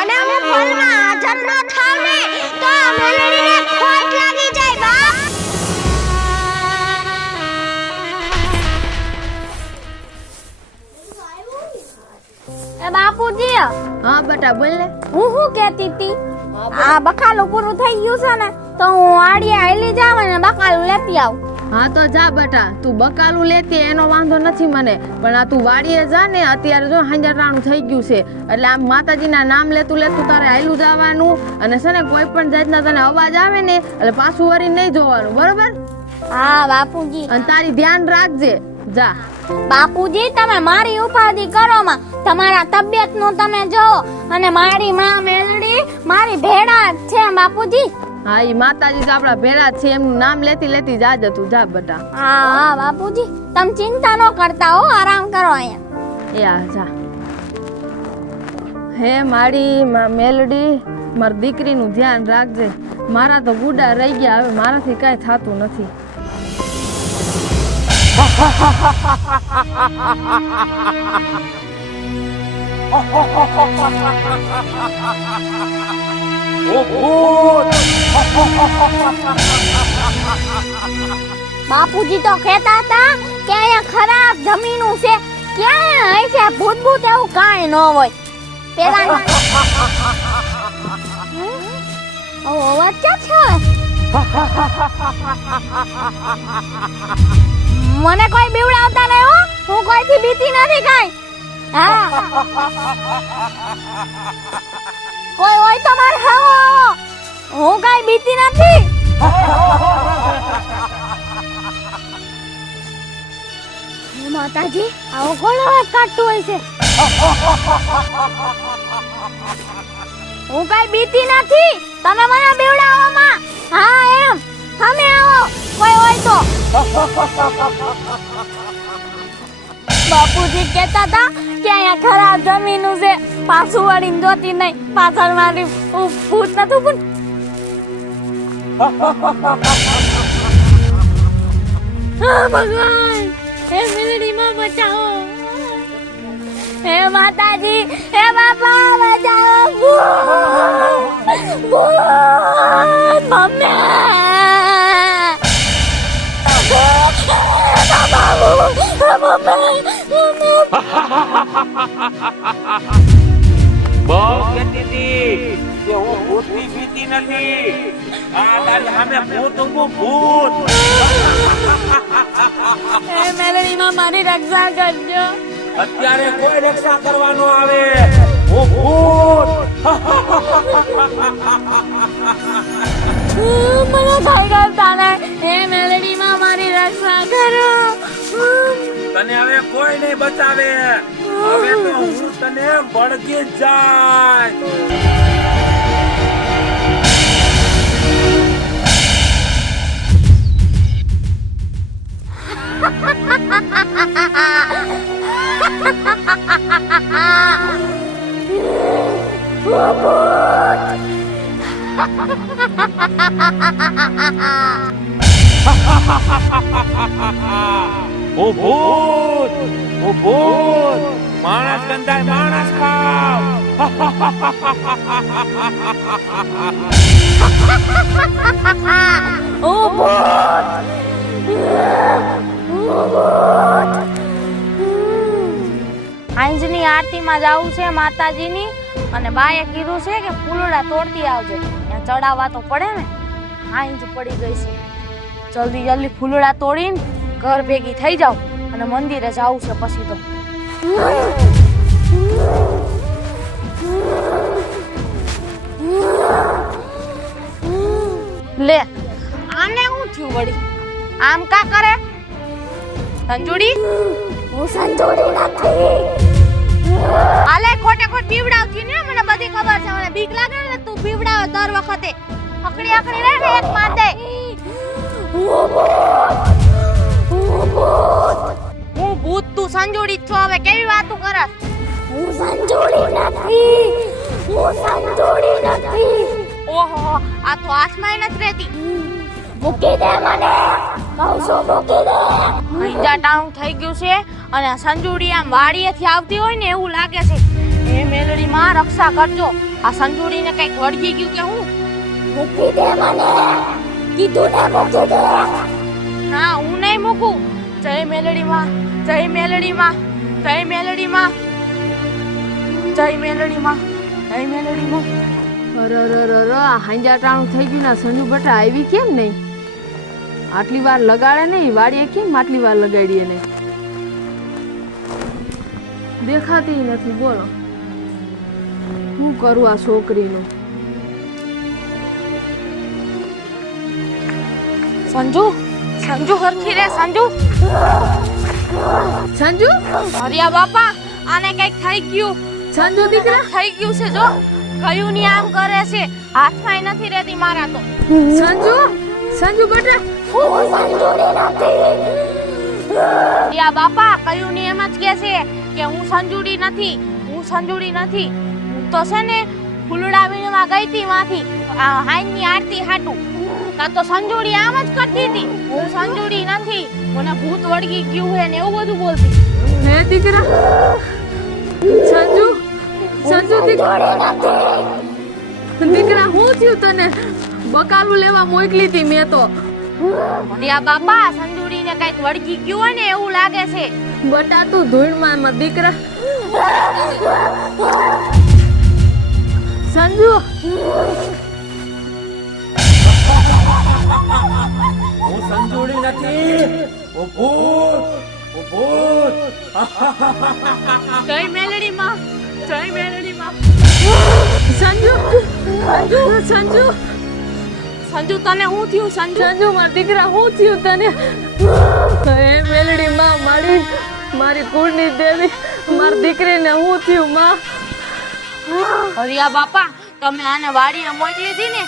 અને અમે ફળમાં હાજર ન થાવ ને તો મેલડીને ખોટ લાગી જાય બાપ. એ બાપુજી. હા બેટા બોલ ને. હું શું કહેતી હતી, આ બકાલું પૂરું થઈ ગયું છે ને તો હું આડિયા હાલી જાવ ને બકાલું લેતી આવ. હા તો જા બેટા, તું બકાલું લેતી એનો વાંધો નથી મને, પણ આ તું વાડીએ જા ને. અત્યારે જો હાંજરાનું થઈ ગયું છે એટલે આમ માતાજીના નામ લેતું લેતું તારે હાલ્યું જવાનું. અને છે ને કોઈ પણ જાતના તને અવાજ આવે ને એટલે પાછું વળી નહીં જોવાનું, બરોબર? હા બાપુજી. અને તારી ધ્યાન રાખજે. જા બાપુજી, તમે મારી ઉપાધિ કરો માં, તમારા તબિયત નું તમે જોવો. અને મારી માં મેલડી મારી ભેડા જ છે બાપુજી. હા, ઈ માતાજી તો આપડા ભેળા છે, એમનું નામ લેતી લેતી જાજે તું. જા બેટા. હા હા બાપુજી, તમે ચિંતા ન કરતા હો, આરામ કરો અહીંયા. યા જા. હે મારી મેલડી, મારી દીકરીનું ધ્યાન રાખજે. મારા તો ગુડા રહી ગયા, હવે મારાથી કાંઈ થતું નથી. બાપુજી તો કહેતા હતા કે અહીંયા ખરાબ જમીનું છે, ક્યાં હોય છે ભૂત ભૂત એવું કાંઈ ન હોય. પેલા અવાજ ક્યાં છે? મને કોઈ બીવડાવતા નહીં હો, હું કોઈથી બીતી નથી કાંઈ. હા, કોઈ હોય તો મારે હાવો, હું કાંઈ બીતી નથી. માતાજી, આવો કોણ અવાજ કાઢતું હોય છે? હું કાંઈ બીતી નથી, તમે મને બીવડાવવામાં. હા એમ, તમે આવો કોઈ હોય તો. બાપુજી કહેતા હતા કે અહીંયા ખરાબ જમીનું છે, પાછું વળીને જોતી નહીં, પાછળ મારી ભૂત નતું પણ. ભગવાન, હે મેલડી માં બચાવો, હે માતાજી, હે બાપા બચાવો. ભૂત મમ્મી, બહુ કહેતી હતી કે હું ભૂતની ભીતી નથી. આ તારી સામે ભૂત ઊભું ભૂત. હે મેલડી માં મારી રક્ષા કરજો. અત્યારે કોઈ રક્ષા કરવાનો આવે, હું ભૂત. મને થઈ કરતા ને, હે મેલડી માં મારી રક્ષા કરો. તને હવે કોઈ નહીં બચાવે. હવે તો હું તને વળગી જ જાય. ઓ ભૂત, ઓ ભૂત, માણસ ગંધાય માણસ ખાવ. ઓ ભૂત, આંજની આરતીમાં જાવું છે માતાજીની, અને બાએ કીધું છે કે ફૂલડા તોડતી આવજે, ત્યાં ચડાવવા તો પડે ને. આંજ પડી ગઈ છે, જલ્દી જલ્દી ફૂલડા તોડીને ઘર ભેગી થઈ જાવ અને મંદિરે જાવું છે પછી તો. લે, આને હું થયું વળી? આમ કા કરે સંજોડી? હું સંજોડી નથી. આલે ખોટે ખોટ બીવડાવતી ને, મને બધી ખબર છે. મને બીક લાગે ને તું બીવડાવે દર વખતે. અકડી અકડી રે ને એક માર દે. હું ભૂત, તું સંજોડી છો. હવે કેવી વાતો કરસ? હું સંજોડી નથી, હું સંજોડી નથી. ઓહો, આ તો આસમાઈ નથી રહેતી. મૂકી દે મને, કહું છું મૂકી દે. અહીંજા ટાણું થઈ ગયું છે અને સંજોડી આમ વાડીએથી આવતી હોય ને એવું લાગે છે. એ મેલડી માં રક્ષા કરજો. આ સંજોડીને કઈક વળગી ગયું કે હું? મૂકી દે મને. કીધું ને મૂકી દે. ના હું નહીં મૂકું. જય મેલડીમાં, જય મેલડીમાં, જય મેલડીમાં, જય મેલડીમાં, જય મેલડીમાં. અરે આ હાંજાટાણું થઈ ગયું ના સંજુ બટા આવી કેમ નહીં? આટલી વાર લગાડે નહીં, વાડીએ કેમ આટલી વાર લગાડીએ નહીં? દેખાતી નથી. બોલો શું કરું આ છોકરીનું? સંજુ, સંજુ હરખી રે સંજુ. સંજુ, હરિયા બાપા, આને કઈક થઈ ગયું. સંજુ દીકરા, થઈ ગયું છે જો. કયું ની આમ કરે છે, હાથમાં નથી રહેતી મારા તો. સંજુ, સંજુ બટા, હું સંજોડી નથી. હરિયા બાપા, કયું ની એમ જ કે છે કે હું સંજુડી નથી, હું સંજુડી નથી. હું તો છે ને ફૂલડા વીણવા ગઈ હતી માંથી હાઈની આરતી હાટું. તા તો સંજોડી આમ જ કરતી હતી, હું સંજોડી નથી, મને ભૂત વળગી ગયું હે ને એવું બધું બોલતી. હે દીકરા, સંજુ, સંજુ દીકરા, દીકરા શું થયું તને? બકાલું લેવા મોકલી હતી મેં તો. હરિયા બાપા, સંજોડીને કઈક વળગી ગયું હોય ને એવું લાગે છે. બટા તું ધૂળમાં મત દીકરા. સંજુ, હું સંજોડી નથી, હું ભૂત, હું ભૂત. જય મેલડીમાં, જય મેલડીમાં. સંજુ, સંજુ, સંજુ, સંજુ તને શું થયું સંજુ? સંજુ મારા દીકરા શું થયું તને? હે મેલડી માં, મારી કુળની દેવી, મારી દીકરીને શું થયું માં? હરિયા બાપા, તમે આને વાડીએ મોકલી હતી ને,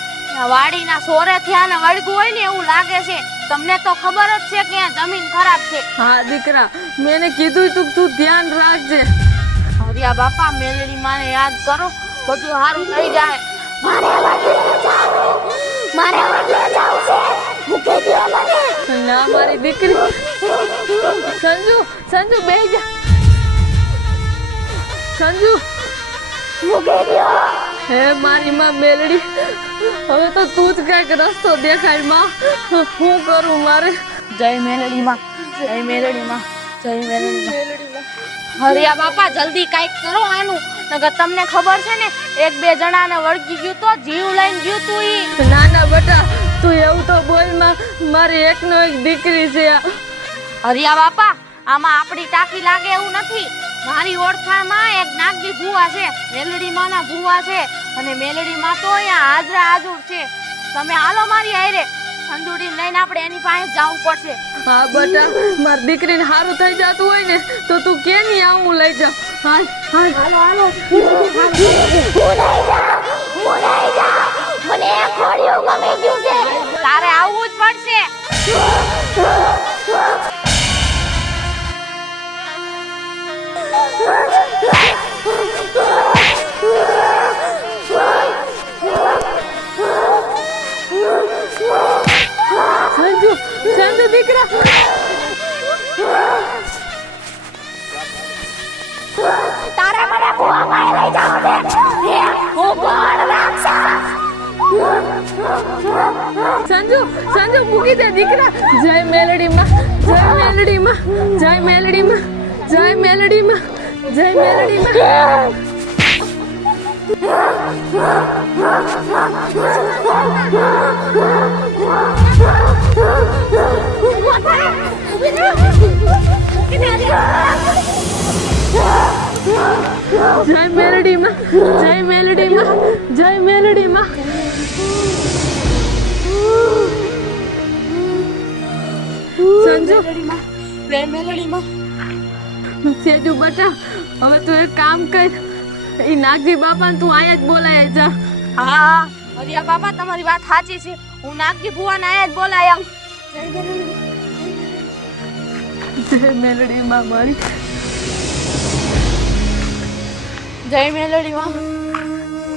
વાડીના સોરેથી આને વળગું હોય ને એવું લાગે છે. તમને તો ખબર જ છે કે આ જમીન ખરાબ છે. હા દીકરા, મેં કીધું તું ધ્યાન રાખજે. હરિયા બાપા, મેલડી માને યાદ કરો, બધું સારું થઈ જાય. મારે વડલે જાવ છે. મૂકી દે મને. ના મારી દીકરી. સંજુ, સંજુ બેહી જા. સંજુ, મૂકી દે. હે મારી માં મેલડી, હવે તો તું જ કઈક રસ્તો દેખાય માં. શું કરું મારે? જય મેલડીમાં, જય મેલડીમાં, જય મેલડીમાં. હરિયા બાપા, જલ્દી કાંઈક કરો આનું, નકર તમને ખબર છે ને એક બે જણાને વળગી ગયું તો જીવ લઈને ગયું તું ઈ. ના ના બેટા, તું એવું તો બોલ માં, મારી એકનો એક દીકરી છે. હરિયા બાપા, આમાં આપણી ટાંકી લાગે એવું નથી. મારી ઓળખાણમાં એક નાગજી ભુવા છે, મેલડી માના ભુવા છે, અને મેલડી માં તો અહીંયા હાજરા હાજર છે. તમે હાલો મારી હારે, સંજુડી લઈને આપણે એની પાસે જવું પડશે. હા બેટા, મારી દીકરીને સારું થઈ જતું હોય ને તો તું કે નહીં આવું લઈ જા. હાલ હાલ, હાલો હાલો. મને ખોડિયું ગમી ગયું છે. તારે આવવું જ પડશે. સંજુ, સંજુ દીકરા. તારે મને કુવામાં લઈ જાવ છે. હું કોણ રાક્ષસ? સંજુ, સંજુ મૂકી દે દીકરા. જય મેલડી માં, જય મેલડી માં, જય મેલડી માં, જય મેલડી માં, જય મેલડી માં. જય મેલડી માં, જય મેલડી માં, જય મેલડી માં. સંજુ, જય મેલડીમાં. સેજુ બટા, હવે તું એક કામ કર, એ નાગજી બાપાને તું અહીંયા જ બોલાય જા. હા હરિયા બાપા, તમારી વાત સાચી છે. હું નાગજી ભુવાને આયા જ બોલાયા. જય મેલડી માં મારી. જય મેલડીમાં,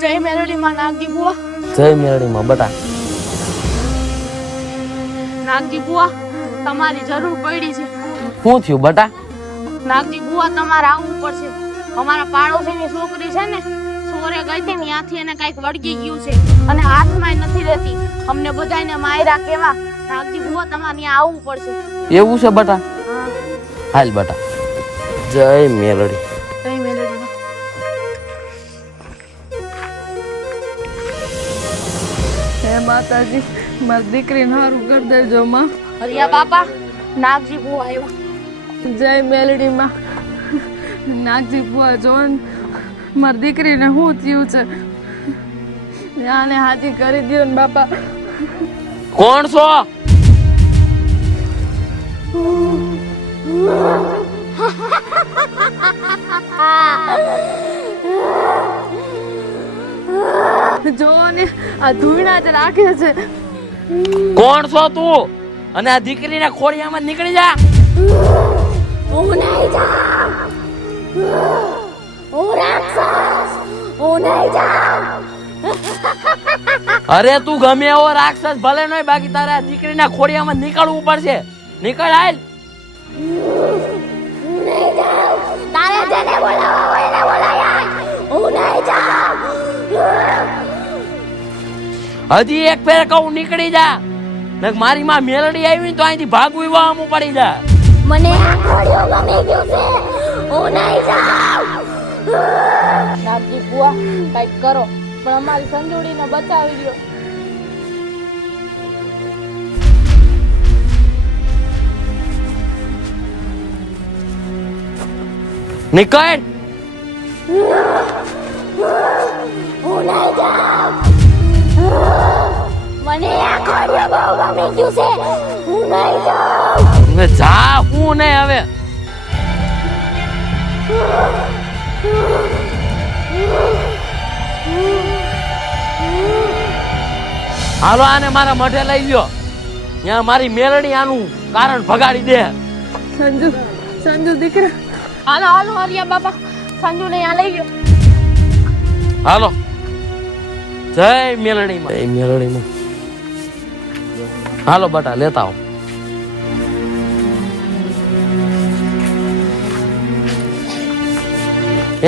જય મેલડીમાં નાગજી ભુવા. જય મેલડીમાં બટા. નાગજી ભુવા, તમારી જરૂર પડી છે. શું થયું બટા? નાગજી ભુવા, તમારે આવવું પડશે. અમારા પાડોશીની છોકરી છે ને, ઓરે ગઈ હતી ને ત્યાંથી એને કાંઈક વળગી ગયું છે અને હાથમાં નથી રહેતી. અમને બધાયને માયરા કેવા. નાગજી ભુવા તમારે ત્યાં આવવું પડશે. એવું છે બટા? હાલ બટા. જય મેલડી. કઈ મેલડીમાં હે માતાજી, મારી દીકરીને હારું કરી દેજો માં. હરિયા બાપા, નાગજી ભુવા આવ્યા. જય મેલડી માં. નાગજી બુઆ જોન મારી દીકરીને શું થયું છે? આને હાજી કરી દો ને બાપા. કોણ છો? જો ને આ ધૂણા જ રાખે છે. કોણ છો તું? અને આ દીકરીને ખોડિયામાં નીકળી જા. હું નહીં જાઉં. હું રાક્ષસ. હું નહીં જાઉં. અરે તું ગમે એવો રાક્ષસ ભલે નય, બાકી તારે આ દીકરીના ખોડિયામાં નીકળવું પડશે. નીકળ હાલ. હું નહીં જાઉં. તારે જેને બોલાવવા હોય એને બોલાય. હું નહીં જાઉં. હજી એક ફેર કહું નીકળી જા. ને મારી માં મેલડી આવી ને તો અહીંથી ભાગવું વામું પડી જા. મને આ ખોડિયો ગમી ગયું છે. હું નહીં જાઉં. નાગજી ભુવા કાંઈક કરો, પણ અમારી સંજોડીને બચાવી લ્યો. નીકળ. હું નહીં જાઉં. મને આ ખોડિયો બહુ ગમી ગયું છે. હું નહીં જાઉં. હવે જા. હું નહીં હવે. હાલો આને મારા મઢે લઈ ગયો. ત્યાં મારી મેલડી આનું કારણ ભગાડી દે. સંજુ, સંજુ દીકરા. હાલો હાલો હરિયા બાપા, સંજુને અહીંયા લઈ ગયો. હાલો. જય મેલડીમાં. જય મેલડીમાં. હાલો બટા લેતા આવો.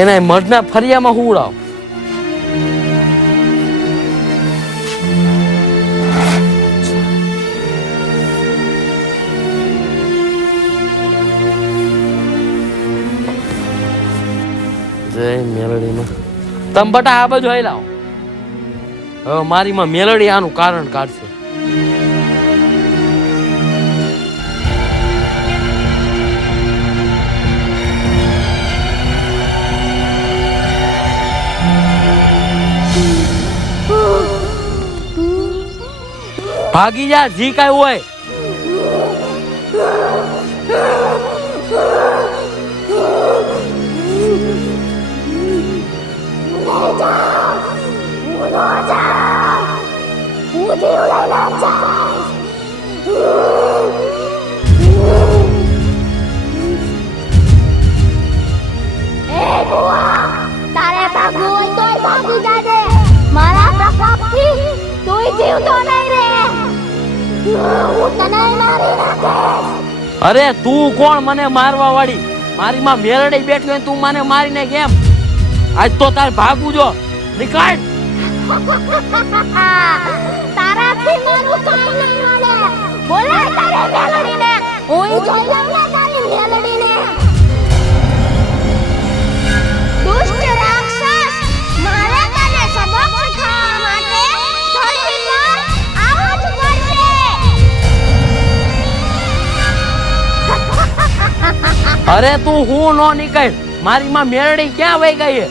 એના મઢના ફરિયામાં હુંડાવ. જય મેલડીમાં. તમે બટા આ બાજુ આવી લાવો. હવે મારી માં મેલડી આનું કારણ કાઢશે. ભાગી જા જી કાંઈ હોય. હું જીવ લઈને જઈશ. એ બુઆ, તારે ભાગવું હોય તોય ભાગી જાજે. મારા પ્રકોપથી તુંય જીવતો નહીં રે. હું તને મારી નાખીશ. અરે તું કોણ મને મારવા વાળી? મારી માં મેલડી બેઠી હોય તું મને મારીને કેમ? આજ તો તાર ભાગવું જો. નીકળ. તારાથી મારું કાંઈ નહીં મળે. બોલાય તારે મેલડીને. હું જોઈ લઉં ને તારી મેલડીને. દુષ્ટ રાક્ષસ, મારે તને સબક શીખવવા માટે ધરતી પર આવવું જ પડશે. અરે તું હું નો નીકળ. મારી માં મેલડી ક્યાં વહી ગઈ છે?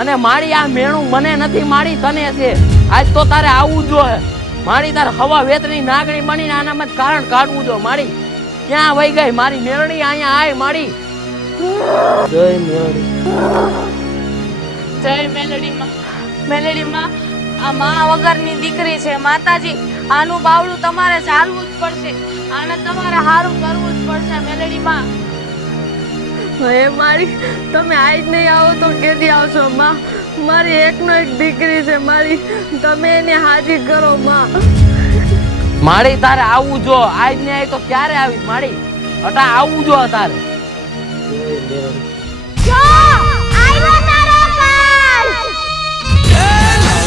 અને મારી આ મેણું મને નથી, મારી તને છે. આજ તો તારે આવવું જોઈએ. મારી તાર હવા વેતની નાગણી બનીને આનામાં કારણ કાઢવું જો. મારી ક્યાં વહી ગઈ મારી મેલડી? અહીંયા આય મારી. જય મેલડી. જય મેલડીમાં. મેલડીમાં, આ મા વગરની દીકરી છે. માતાજી, આનું બાવળું તમારે ચાલવું જ પડશે. આને તમારે હારું કરવું જ પડશે. મેલડીમાં, હે મારી, તમે આજ નહીં આવો તો કેદી આવશો માં? મારી એકનો એક દીકરી છે મારી. તમે એને હાજી કરો માં. મારી તારે આવવું જો. આજ ને આય તો ક્યારે આવી મારી? અટા આવવું જો તારે. જો આવ્યો તારો કાળ.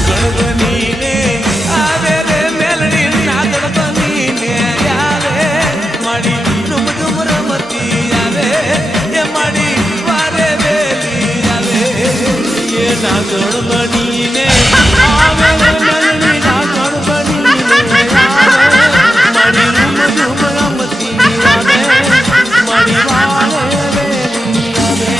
નાગણ બનીને આવે રે મેલડી નાગણ બનીને આવે મારી ઝુમ ઝુમ રમતી આવે એ મારી વારે વેલી આવે એ નાગણ બનીને આવે રે મેલડી નાગણ બનીને આવે મારી ઝુમ ઝુમ રમતી આવે મારી વારે વેલી આવે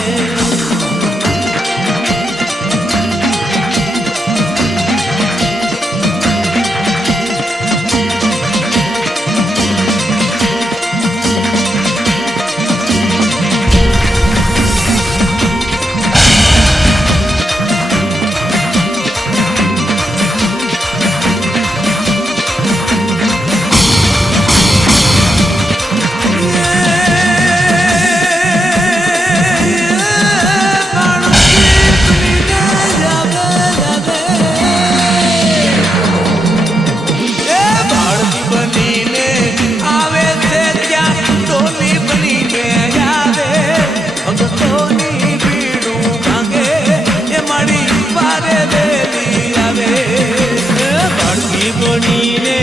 બનીને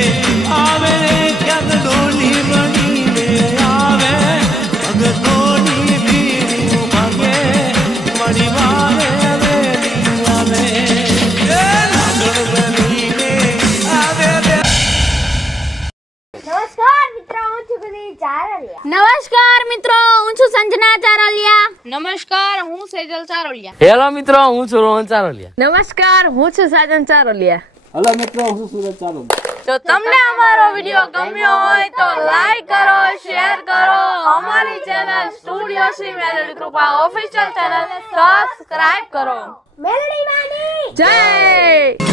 આવે ક્યાંક ડોલી બનીને આવે ભગતોની ભીડું ભાગે મારી વારે વેલી આવે એ નાગણ બનીને આવે રે નમસ્કાર મિત્રો, હું છું કુદી ચારલિયા. નમસ્કાર મિત્રો, હું છું સંજના ચારલિયા. નમસ્કાર, હું સેજલ ચારલિયા. હેલો મિત્રો, હું છું રોહન ચારોલિયા. નમસ્કાર, હું છું સાજન ચારોલિયા. હલો મિત્રો, હું સુરત ચાલુ. જો તમને અમારો વિડિયો ગમ્યો હોય તો લાઈક કરો, શેર કરો, અમારી ચેનલ સ્ટુડિયો શ્રી મેલડી કૃપા ઓફિશિયલ ચેનલ સબસ્ક્રાઇબ કરો. મેલડી માની જય